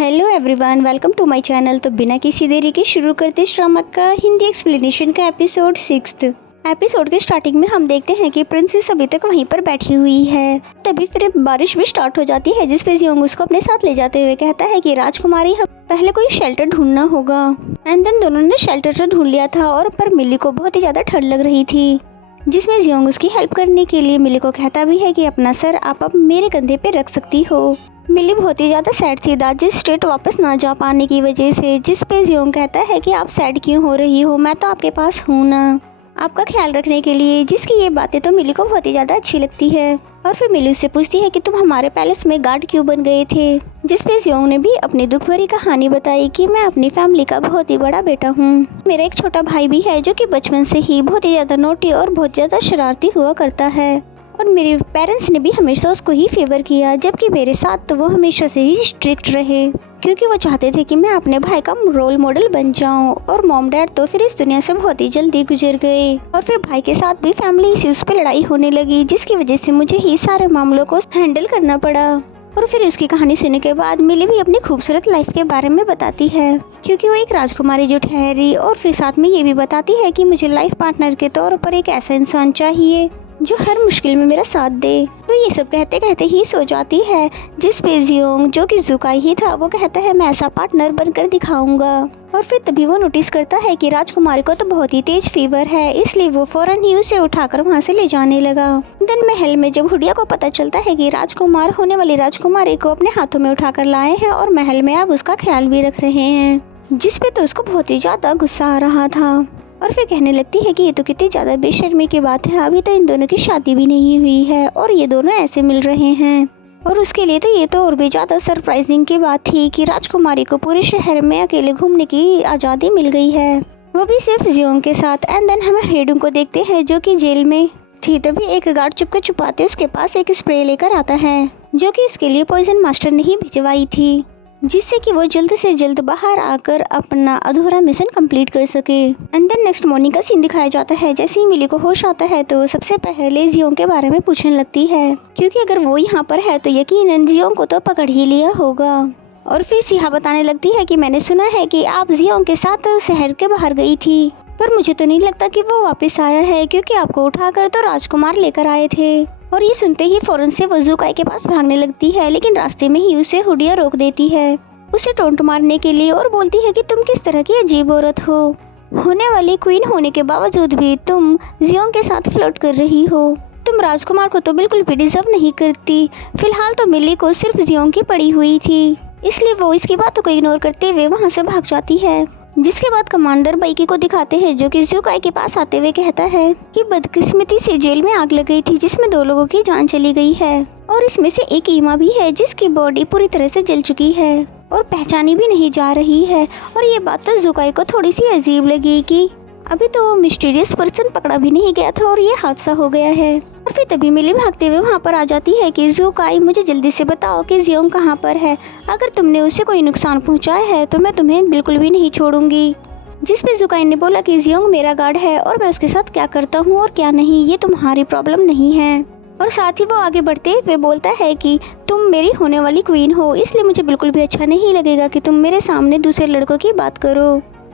Hello everyone, welcome to my channel. तो बिना किसी देरी के शुरू करते इस ड्रामा का हिंदी एक्सप्लेनेशन का एपिसोड 6। एपिसोड के स्टार्टिंग में हम देखते हैं कि प्रिंसेस अभी तक वहीं पर बैठी हुई है। तभी फिर बारिश भी स्टार्ट हो जाती है, जिस पे जियोंग उसको अपने साथ ले जाते हुए कहता है कि राजकुमारी, हम पहले कोई शेल्टर ढूंढना होगा। एंड देन दोनों ने शेल्टर तो ढूंढ लिया था और पर मिली को बहुत ही ज्यादा ठंड लग रही थी, जिसमें जियोंग उसकी हेल्प करने के लिए मिली को कहता भी है कि अपना सर आप अब मेरे कंधे पे रख सकती हो। मिली बहुत ही ज़्यादा सैड थी दाजिस स्टेट वापस ना जा पाने की वजह से, जिस पे जियोंग कहता है कि आप सैड क्यों हो रही हो, मैं तो आपके पास हूँ ना आपका ख्याल रखने के लिए। जिसकी ये बातें तो मिली को बहुत ही ज़्यादा अच्छी लगती है। और फिर मिली उससे पूछती है कि तुम हमारे पैलेस में गार्ड क्यों बन गए थे, जिस पे जियोंग ने भी अपनी दुख भरी कहानी बताई कि मैं अपनी फैमिली का बहुत ही बड़ा बेटा हूँ। मेरा एक छोटा भाई भी है जो कि बचपन से ही बहुत ही ज़्यादा नोटी और बहुत ज़्यादा शरारती हुआ करता है, और मेरे पेरेंट्स ने भी हमेशा उसको ही फेवर किया, जबकि मेरे साथ तो वो हमेशा से ही स्ट्रिक्ट रहे, क्योंकि वो चाहते थे कि मैं अपने भाई का रोल मॉडल बन जाऊं। और मॉम डैड तो फिर इस दुनिया से बहुत ही जल्दी गुजर गए, और फिर भाई के साथ भी फैमिली इश्यूज पे लड़ाई होने लगी, जिसकी वजह से मुझे ही सारे मामलों को हैंडल करना पड़ा। और फिर उसकी कहानी सुनने के बाद मिली भी अपनी खूबसूरत लाइफ के बारे में बताती है, क्योंकि वो एक राजकुमारी जो ठहरी, और फिर साथ में ये भी बताती है कि मुझे लाइफ पार्टनर के तौर पर एक ऐसा इंसान चाहिए जो हर मुश्किल में मेरा साथ दे। और ये सब कहते कहते ही सो जाती है, जिस पे जियोंग जो कि जुकाई ही था वो कहता है मैं ऐसा पार्टनर बनकर दिखाऊंगा। और फिर तभी वो नोटिस करता है कि राजकुमारी को तो बहुत ही तेज फीवर है, इसलिए वो फौरन ही उसे उठाकर वहाँ से ले जाने लगा। दिन महल में जब हुडिया को पता चलता है कि राजकुमार होने वाली राजकुमारी को अपने हाथों में उठाकर लाए हैं और महल में अब उसका ख्याल भी रख रहे हैं, जिस पे तो उसको बहुत ही ज्यादा गुस्सा आ रहा था। और फिर कहने लगती है कि ये तो कितनी ज़्यादा बेशर्मी की बात है, अभी तो इन दोनों की शादी भी नहीं हुई है और ये दोनों ऐसे मिल रहे हैं। और उसके लिए तो ये तो और भी ज़्यादा सरप्राइजिंग की बात थी कि राजकुमारी को पूरे शहर में अकेले घूमने की आज़ादी मिल गई है, वो भी सिर्फ जियोंग के साथ। एंड देन हम हेडुंग को देखते हैं जो कि जेल में थी। तभी एक गार्ड चुपके छुपाते उसके पास एक स्प्रे लेकर आता है, जो कि उसके लिए पॉइजन मास्टर ने ही भिजवाई थी, जिससे कि वो जल्द से जल्द बाहर आकर अपना अधूरा मिशन कंप्लीट कर सके। एंड देन नेक्स्ट मॉर्निंग का सीन दिखाया जाता है। जैसे ही मिली को होश आता है तो सबसे पहले जियोंग के बारे में पूछने लगती है, क्योंकि अगर वो यहाँ पर है तो यकीनन जियोंग को तो पकड़ ही लिया होगा। और फिर सिहा बताने लगती है कि मैंने सुना है कि आप जियोंग के साथ शहर के बाहर गई थी, पर मुझे तो नहीं लगता कि वो वापस आया है, क्योंकि आपको उठाकर तो राजकुमार लेकर आए थे। और ये सुनते ही फौरन से वो जुकाई के पास भागने लगती है, लेकिन रास्ते में ही उसे हुडिया रोक देती है उसे टोंट मारने के लिए, और बोलती है कि तुम किस तरह की अजीब औरत हो, होने वाली क्वीन होने के बावजूद भी तुम जियोंग के साथ फ्लर्ट कर रही हो, तुम राजकुमार को तो बिल्कुल भी डिजर्व नहीं करती। फिलहाल तो मिली को सिर्फ जियोंग की पड़ी हुई थी, इसलिए वो इसकी बातों को इग्नोर करते हुए वहाँ से भाग जाती है। जिसके बाद कमांडर बाइकी को दिखाते हैं, जो कि जुकाई के पास आते हुए कहता है कि बदकिस्मती से जेल में आग लग गई थी, जिसमें 2 लोगों की जान चली गई है, और इसमें से एक ईमा भी है जिसकी बॉडी पूरी तरह से जल चुकी है और पहचानी भी नहीं जा रही है। और ये बात तो जुकाई को थोड़ी सी अजीब लगी कि अभी तो वो मिस्टीरियस पर्सन पकड़ा भी नहीं गया था और ये हादसा हो गया है। और फिर तभी मिली भागते हुए वहाँ पर आ जाती है कि जुकाई, मुझे जल्दी से बताओ कि जियोंग कहाँ पर है, अगर तुमने उसे कोई नुकसान पहुँचाया है तो मैं तुम्हें बिल्कुल भी नहीं छोड़ूंगी। जिस पे जुकाई ने बोला कि जियोंग मेरा गार्ड है और मैं उसके साथ क्या करता हूँ और क्या नहीं ये तुम्हारी प्रॉब्लम नहीं है। और साथ ही वो आगे बढ़ते हुए बोलता है कि तुम मेरी होने वाली क्वीन हो, इसलिए मुझे बिल्कुल भी अच्छा नहीं लगेगा कि तुम मेरे सामने दूसरे लड़कों की बात करो,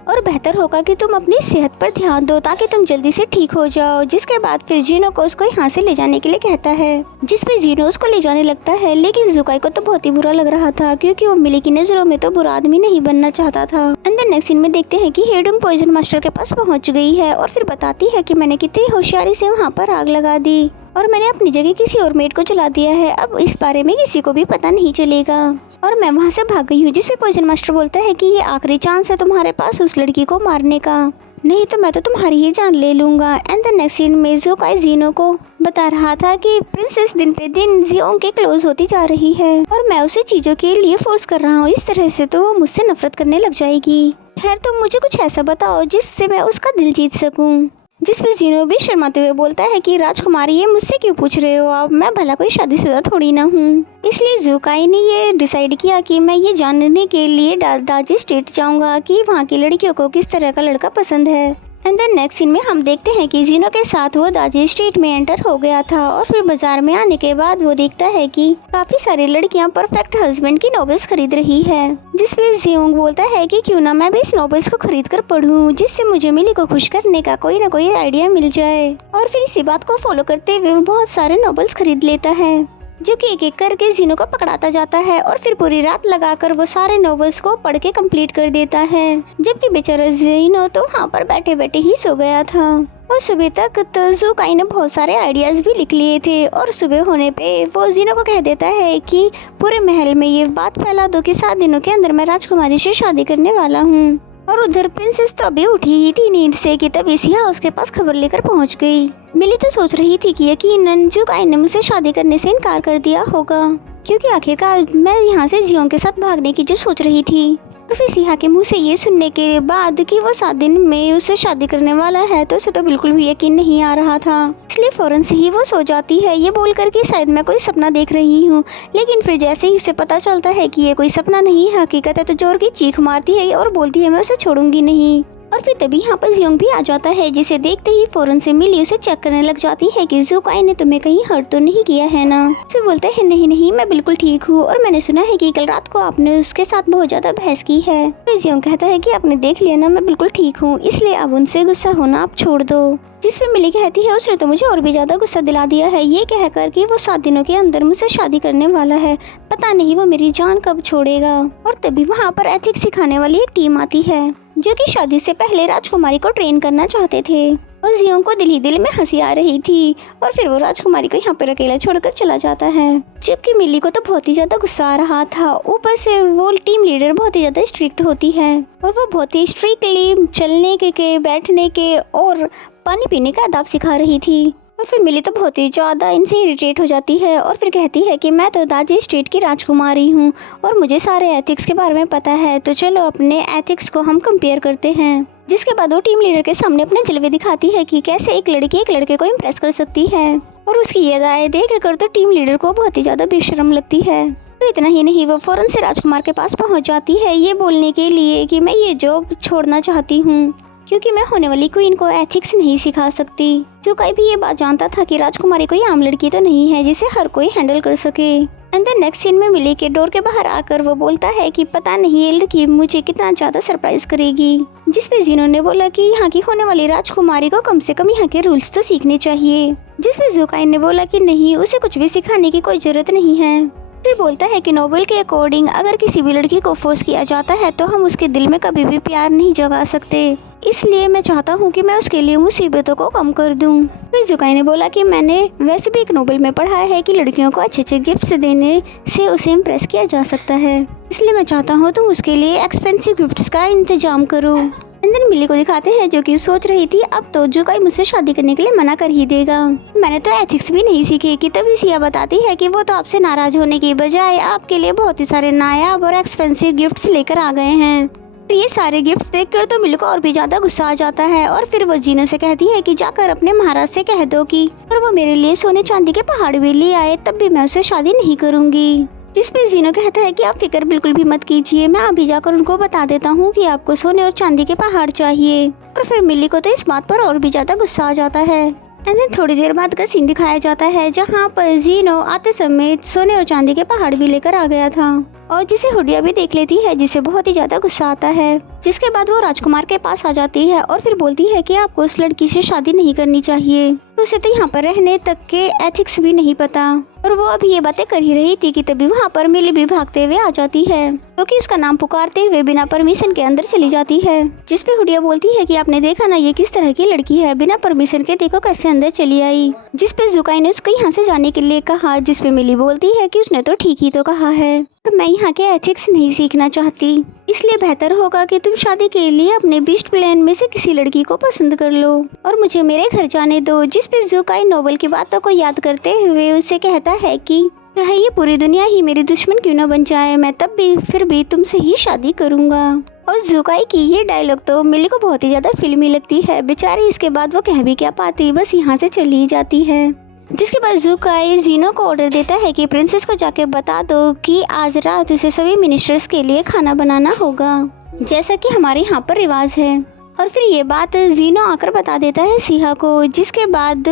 और बेहतर होगा कि तुम अपनी सेहत पर ध्यान दो ताकि तुम जल्दी से ठीक हो जाओ। जिसके बाद फिर जीनो को उसको यहाँ से ले जाने के लिए कहता है, जिस पे जीनो उसको ले जाने लगता है, लेकिन जुकाई को तो बहुत ही बुरा लग रहा था, क्योंकि वो मिली की नजरों में तो बुरा आदमी नहीं बनना चाहता था। एंड देन नेक्स्ट सीन में देखते हैं कि हेडुंग पॉइजन मास्टर के पास पहुँच गई है, और फिर बताती है कि मैंने कितनी होशियारी से वहाँ पर आग लगा दी और मैंने अपनी जगह किसी और मेड को चला दिया है, अब इस बारे में किसी को भी पता नहीं चलेगा और मैं वहाँ से भाग गई हूँ। जिसपे पॉइजन मास्टर बोलता है कि ये आखिरी चांस है तुम्हारे पास उस लड़की को मारने का, नहीं तो मैं तो तुम्हारी ही जान ले लूँगा। एंड द नेक्स्ट सीन में जुकाई जिनो को बता रहा था कि प्रिंसेस दिन पे दिन जियोंग के क्लोज होती जा रही है और मैं उसे चीज़ों के लिए फोर्स कर रहा हूँ, इस तरह से तो वो मुझसे नफरत करने लग जाएगी। खैर तुम मुझे कुछ ऐसा बताओ जिससे मैं उसका दिल जीत सकूँ। जिस पे जिनो भी शर्माते हुए बोलता है कि राजकुमारी ये मुझसे क्यों पूछ रहे हो आप, मैं भला कोई शादीशुदा थोड़ी ना हूँ। इसलिए जुकाई ने ये डिसाइड किया कि मैं ये जानने के लिए दाजी स्टेट जाऊँगा कि वहाँ की लड़कियों को किस तरह का लड़का पसंद है। एंड देन नेक्स्ट सीन में हम देखते हैं कि जीनो के साथ वो दाजी स्ट्रीट में एंटर हो गया था और फिर बाजार में आने के बाद वो देखता है कि काफी सारी लड़कियां परफेक्ट हस्बैंड की नॉवेल्स खरीद रही है, जिसपे जियोंग बोलता है कि क्यों ना मैं भी इस नॉवेल्स को खरीद कर पढूं, जिससे मुझे मिली को खुश करने का कोई ना कोई आइडिया मिल जाए। और फिर इसी बात को फॉलो करते हुए वो बहुत सारे नॉवेल्स खरीद लेता है, जो कि एक एक करके जीनो को पकड़ाता जाता है और फिर पूरी रात लगाकर वो सारे नॉवेल्स को पढ़ के कंप्लीट कर देता है। जबकि बेचारा जीनो तो वहाँ पर बैठे बैठे ही सो गया था और सुबह तक तो ज़ुकाई ने बहुत सारे आइडियाज भी लिख लिए थे। और सुबह होने पे वो जीनो को कह देता है कि पूरे महल में ये बात फैला दो कि 7 दिनों के अंदर मैं राजकुमारी से शादी करने वाला हूँ। और उधर प्रिंसेस तो अभी उठी ही थी नींद से कि तभी सिया उसके पास खबर लेकर पहुंच गई। मिली तो सोच रही थी कि यकीनन ज़ुकाई ने मुझसे शादी करने से इनकार कर दिया होगा, क्योंकि आखिरकार मैं यहाँ से जियोंग के साथ भागने की जो सोच रही थी। और फिर सिया के मुंह से ये सुनने के बाद कि वो 7 दिन में उससे शादी करने वाला है तो उसे तो बिल्कुल भी यकीन नहीं आ रहा था, इसलिए फौरन से ही वो सो जाती है ये बोलकर कि शायद मैं कोई सपना देख रही हूँ। लेकिन फिर जैसे ही उसे पता चलता है कि ये कोई सपना नहीं है हकीकत है तो जोर की चीख मारती है और बोलती है मैं उसे छोड़ूंगी नहीं। और फिर तभी यहाँ पर जियोंग भी आ जाता है, जिसे देखते ही फौरन से मिली उसे चेक करने लग जाती है कि ज़ुकाई ने तुम्हें कहीं हर्ट तो नहीं किया है ना। फिर बोलते हैं नहीं नहीं मैं बिल्कुल ठीक हूँ और मैंने सुना है कि कल रात को आपने उसके साथ बहुत ज्यादा बहस की है। फिर जियोंग कहता है कि आपने देख लिया ना मैं बिल्कुल ठीक हूँ, इसलिए अब उनसे गुस्सा होना आप छोड़ दो। जिसपे मिली कहती है उसने तो मुझे और भी ज्यादा गुस्सा दिला दिया है ये कहकर कि वो 7 दिनों के अंदर मुझसे शादी करने वाला है, पता नहीं वो मेरी जान कब छोड़ेगा। और तभी वहाँ पर एथिक्स सिखाने वाली एक टीम आती है, जो कि शादी से पहले राजकुमारी को ट्रेन करना चाहते थे। और जियोंग को दिल ही दिल में हंसी आ रही थी और फिर वो राजकुमारी को यहाँ पर अकेला छोड़कर चला जाता है। जबकि मिली को तो बहुत ही ज्यादा गुस्सा आ रहा था, ऊपर से वो टीम लीडर बहुत ही ज्यादा स्ट्रिक्ट होती है और वो बहुत ही स्ट्रिक्टली चलने के बैठने के और पानी पीने का आदाब सिखा रही थी। और फिर मिली तो बहुत ही ज़्यादा इनसे इरिटेट हो जाती है और फिर कहती है कि मैं तो दाजी स्ट्रीट की राजकुमारी हूँ और मुझे सारे एथिक्स के बारे में पता है, तो चलो अपने एथिक्स को हम कंपेयर करते हैं। जिसके बाद वो टीम लीडर के सामने अपने जलवे दिखाती है कि कैसे एक लड़की एक लड़के को इम्प्रेस कर सकती है। और उसकी ये अदाएं देख कर तो टीम लीडर को बहुत ही ज़्यादा बेशर्म लगती है। और इतना ही नहीं वो फौरन से राजकुमार के पास पहुँच जाती है ये बोलने के लिए कि मैं ये जॉब छोड़ना चाहती हूँ, क्योंकि मैं होने वाली क्वीन को एथिक्स नहीं सिखा सकती। ज़ुकाई भी ये बात जानता था कि राजकुमारी कोई आम लड़की तो नहीं है जिसे हर कोई हैंडल कर सके। एंड देन नेक्स्ट सीन में मिली के डोर के बाहर आकर वो बोलता है कि पता नहीं ये लड़की मुझे कितना ज़्यादा सरप्राइज करेगी। जिसपे जिनो ने बोला कि यहाँ की होने वाली राजकुमारी को कम से कम यहाँ के रूल्स तो सीखने चाहिए। जिसपे ज़ुकाई ने बोला कि नहीं उसे कुछ भी सिखाने की कोई जरूरत नहीं है। फिर बोलता है कि नोवेल के अकॉर्डिंग अगर किसी भी लड़की को फोर्स किया जाता है तो हम उसके दिल में कभी भी प्यार नहीं जगा सकते, इसलिए मैं चाहता हूँ कि मैं उसके लिए मुसीबतों को कम कर दूँ। फिर ज़ुकाई ने बोला कि मैंने वैसे भी एक नोवेल में पढ़ा है कि लड़कियों को अच्छे अच्छे गिफ्ट्स देने से उसे इम्प्रेस किया जा सकता है, इसलिए मैं चाहता हूँ तुम उसके लिए एक्सपेंसिव गिफ्ट्स का इंतजाम करो। अंदर मिली को दिखाते हैं जो कि सोच रही थी अब तो ज़ुकाई मुझसे शादी करने के लिए मना कर ही देगा, मैंने तो एथिक्स भी नहीं सीखी। कि तभी सिया बताती है कि वो तो आपसे नाराज होने की बजाय आपके लिए बहुत ही सारे नायाब और एक्सपेंसिव गिफ्ट्स लेकर आ गए हैं। ये सारे गिफ्ट्स देखकर तो मिली को और भी ज्यादा गुस्सा आ जाता है और फिर वो जीनो से कहती है कि जाकर अपने महाराज से कह दो कि और वो मेरे लिए सोने चांदी के पहाड़ भी ले आए तब भी मैं उससे शादी नहीं करूंगी। जिसपे जीनो कहता है कि आप फिक्र बिल्कुल भी मत कीजिए, मैं अभी जाकर उनको बता देता हूँ कि आपको सोने और चांदी के पहाड़ चाहिए। और फिर मिली को तो इस बात पर और भी ज्यादा गुस्सा आ जाता है। एंड थोड़ी देर बाद का सीन दिखाया जाता है जहाँ पर जीनो आते समय सोने और चांदी के पहाड़ भी लेकर आ गया था और जिसे हुडिया भी देख लेती है, जिसे बहुत ही ज्यादा गुस्सा आता है। जिसके बाद वो राजकुमार के पास आ जाती है और फिर बोलती है कि आपको उस लड़की से शादी नहीं करनी चाहिए, उसे तो यहाँ पर रहने तक के एथिक्स भी नहीं पता। और वो अभी ये बातें कर ही रही थी कि तभी वहाँ पर मिली भी भागते हुए आ जाती है, क्योंकि उसका नाम पुकारते हुए बिना परमिशन के अंदर चली जाती है। जिसपे हुडिया बोलती है कि आपने देखा ना ये किस तरह की लड़की है, बिना परमिशन के देखो कैसे अंदर चली आई। जिसपे ज़ुकाई ने उसको यहाँ से जाने के लिए कहा, जिसपे मिली बोलती है कि उसने तो ठीक ही तो कहा है, पर मैं यहाँ के एथिक्स नहीं सीखना चाहती, इसलिए बेहतर होगा कि तुम शादी के लिए अपने बेस्ट प्लान में से किसी लड़की को पसंद कर लो और मुझे मेरे घर जाने दो। जिसपे ज़ुकाई नोवेल की बातों को याद करते हुए उससे कहता है कि चाहे ये पूरी दुनिया ही मेरी दुश्मन क्यों न बन जाए, मैं तब भी फिर भी तुमसे ही शादी करूँगा। और ज़ुकाई की ये डायलॉग तो मिली को बहुत ही ज़्यादा फिल्मी लगती है। बेचारी इसके बाद वो कह भी क्या पाती, बस यहाँ से चली जाती है। जिसके बाद ज़ुकाई जीनो को ऑर्डर देता है कि प्रिंसेस को जाके बता दो कि आज रात उसे सभी मिनिस्टर्स के लिए खाना बनाना होगा, जैसा कि हमारे यहाँ पर रिवाज है। और फिर ये बात जीनो आकर बता देता है सिहा को, जिसके बाद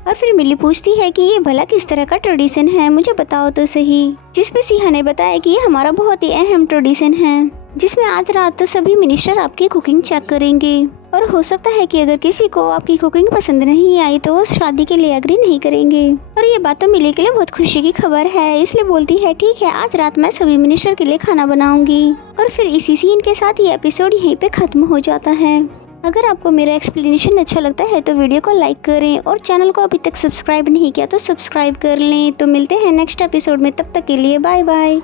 और फिर मिली पूछती है कि ये भला किस तरह का ट्रेडिशन है, मुझे बताओ तो सही। जिसपे सिहा ने बताया कि ये हमारा बहुत ही अहम ट्रेडिशन है, जिसमें आज रात सभी मिनिस्टर आपकी कुकिंग चेक करेंगे और हो सकता है कि अगर किसी को आपकी कुकिंग पसंद नहीं आई तो वो शादी के लिए एग्री नहीं करेंगे। और ये बात तो मिली के लिए बहुत खुशी की खबर है, इसलिए बोलती है ठीक है, आज रात मैं सभी मिनिस्टर के लिए खाना बनाऊंगी। और फिर इसी सीन के साथ ये एपिसोड यहीं पे खत्म हो जाता है। अगर आपको मेरा एक्सप्लेनेशन अच्छा लगता है तो वीडियो को लाइक करें और चैनल को अभी तक सब्सक्राइब नहीं किया तो सब्सक्राइब कर लें। तो मिलते हैं नेक्स्ट एपिसोड में, तब तक के लिए बाय बाय।